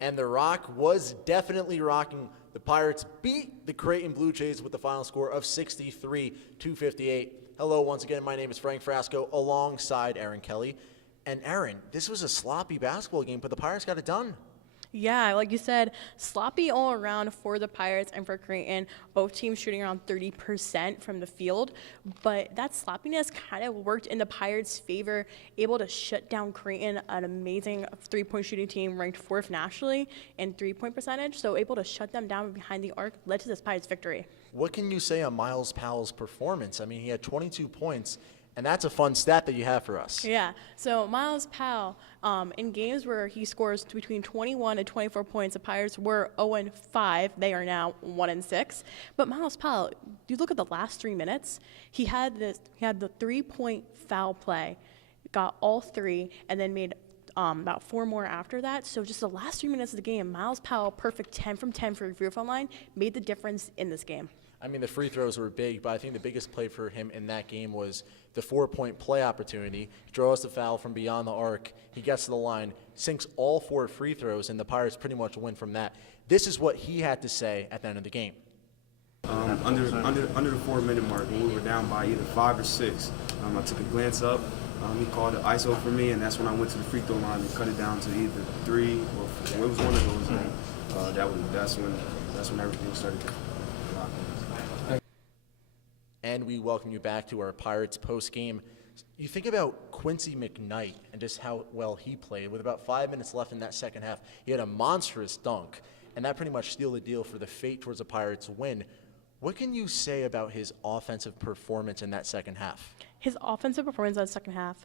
And the Rock was definitely rocking. The Pirates beat the Creighton Blue Jays with the final score of 63-58. Hello, once again, my name is Frank Frasco alongside Erin Kelly. And Erin, this was a sloppy basketball game, but the Pirates got it done. Yeah, like you said, sloppy all around for the Pirates and for Creighton. Both teams shooting around 30% from the field. But that sloppiness kind of worked in the Pirates' favor, able to shut down Creighton, an amazing three-point shooting team ranked 4th nationally in three-point percentage. So able to shut them down behind the arc led to this Pirates victory. What can you say on Myles Powell's performance? I mean, he had 22 points. And that's a fun stat that you have for us. Yeah. So Myles Powell, in games where he scores between 21 and 24 points, the Pirates were 0-5. They are now 1-6. But Myles Powell, you look at the last 3 minutes. He had the 3-point foul play, got all 3, and then made about 4 more after that. So just the last 3 minutes of the game, Myles Powell, perfect 10 from 10 for the free throw line, made the difference in this game. I mean, the free throws were big, but I think the biggest play for him in that game was the 4-point play opportunity. He draws the foul from beyond the arc. He gets to the line, sinks all 4 free throws, and the Pirates pretty much win from that. This is what he had to say at the end of the game. Under the 4-minute mark, when we were down by either 5 or 6, I took a glance up. He called an ISO for me, and that's when I went to the free throw line and cut it down to either 3 or 4. It was one of those. And that's when everything started to lock in. And we welcome you back to our Pirates post-game. You think about Quincy McKnight and just how well he played. With about 5 minutes left in that second half, he had a monstrous dunk, and that pretty much sealed the deal for the fate towards the Pirates' win. What can you say about his offensive performance in that second half? His offensive performance in the second half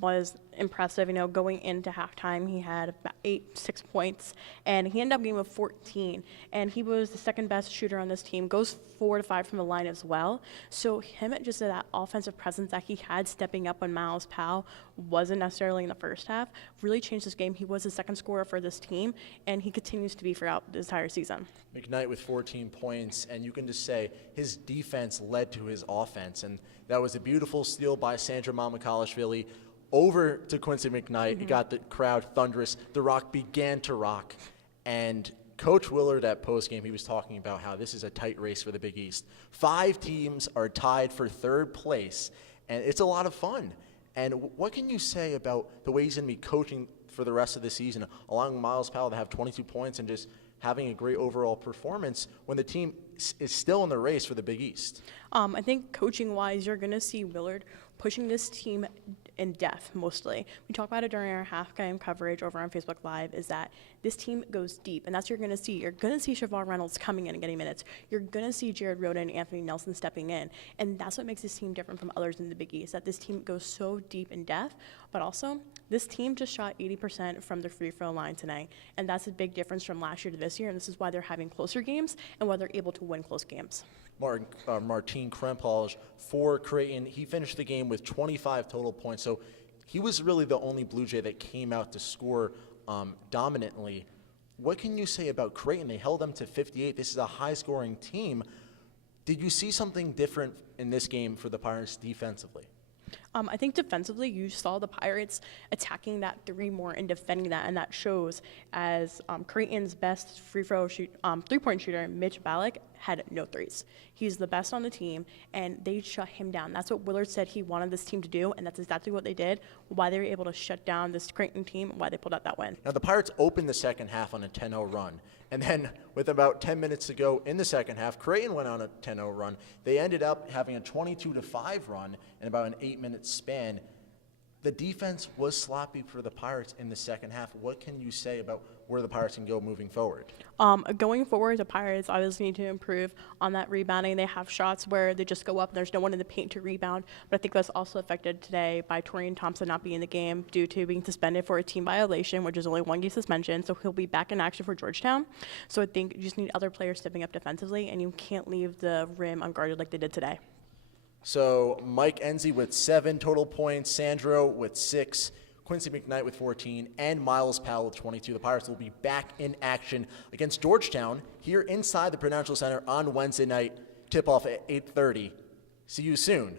was impressive. You know, going into halftime, he had about 6 points, and he ended up getting with 14. And he was the second best shooter on this team, goes 4 to 5 from the line as well. So him, just that offensive presence that he had stepping up when Myles Powell wasn't necessarily in the first half, really changed this game. He was the second scorer for this team, and he continues to be throughout the entire season. McKnight with 14 points, and you can just say his defense led to his offense, and that was a beautiful steal by Sandra Mamakhalishvili over to Quincy McKnight. He got the crowd thunderous. The Rock began to rock. And Coach Willard at postgame, he was talking about how this is a tight race for the Big East. 5 teams are tied for 3rd place, and it's a lot of fun. And what can you say about the way he's going to be coaching for the rest of the season, allowing Myles Powell to have 22 points and just having a great overall performance when the team is still in the race for the Big East? I think coaching-wise, you're going to see Willard pushing this team in depth mostly. We talk about it during our half-game coverage over on Facebook Live, is that this team goes deep, and that's what you're going to see. You're going to see Shavon Reynolds coming in and getting minutes. You're going to see Jared Rhoda and Anthony Nelson stepping in, and that's what makes this team different from others in the Big East, that this team goes so deep in depth, but also this team just shot 80% from the free throw line tonight, and that's a big difference from last year to this year, and this is why they're having closer games and why they're able to win close games. Martin Krempelj for Creighton, he finished the game with 25 total points, so he was really the only Blue Jay that came out to score dominantly. What can you say about Creighton? They held them to 58. This is a high-scoring team. Did you see something different in this game for the Pirates defensively? I think defensively, you saw the Pirates attacking that 3 more and defending that, and that shows as Creighton's best three-point shooter, Mitch Ballack, had no 3s. He's the best on the team, and they shut him down. That's what Willard said he wanted this team to do, and that's exactly what they did, why they were able to shut down this Creighton team, and why they pulled out that win. Now, the Pirates opened the second half on a 10-0 run, and then with about 10 minutes to go in the second half, Creighton went on a 10-0 run. They ended up having a 22-5 run in about an 8-minute span. The defense was sloppy for the Pirates in the second half. What can you say about where the Pirates can go moving forward? Going forward, the Pirates obviously need to improve on that rebounding. They have shots where they just go up and there's no one in the paint to rebound. But I think that's also affected today by Torian Thompson not being in the game due to being suspended for a team violation, which is only 1 game suspension. So he'll be back in action for Georgetown. So I think you just need other players stepping up defensively, and you can't leave the rim unguarded like they did today. So Mike Enzi with 7 total points, Sandro with 6, Quincy McKnight with 14, and Myles Powell with 22. The Pirates will be back in action against Georgetown here inside the Prudential Center on Wednesday night. Tip-off at 8:30. See you soon.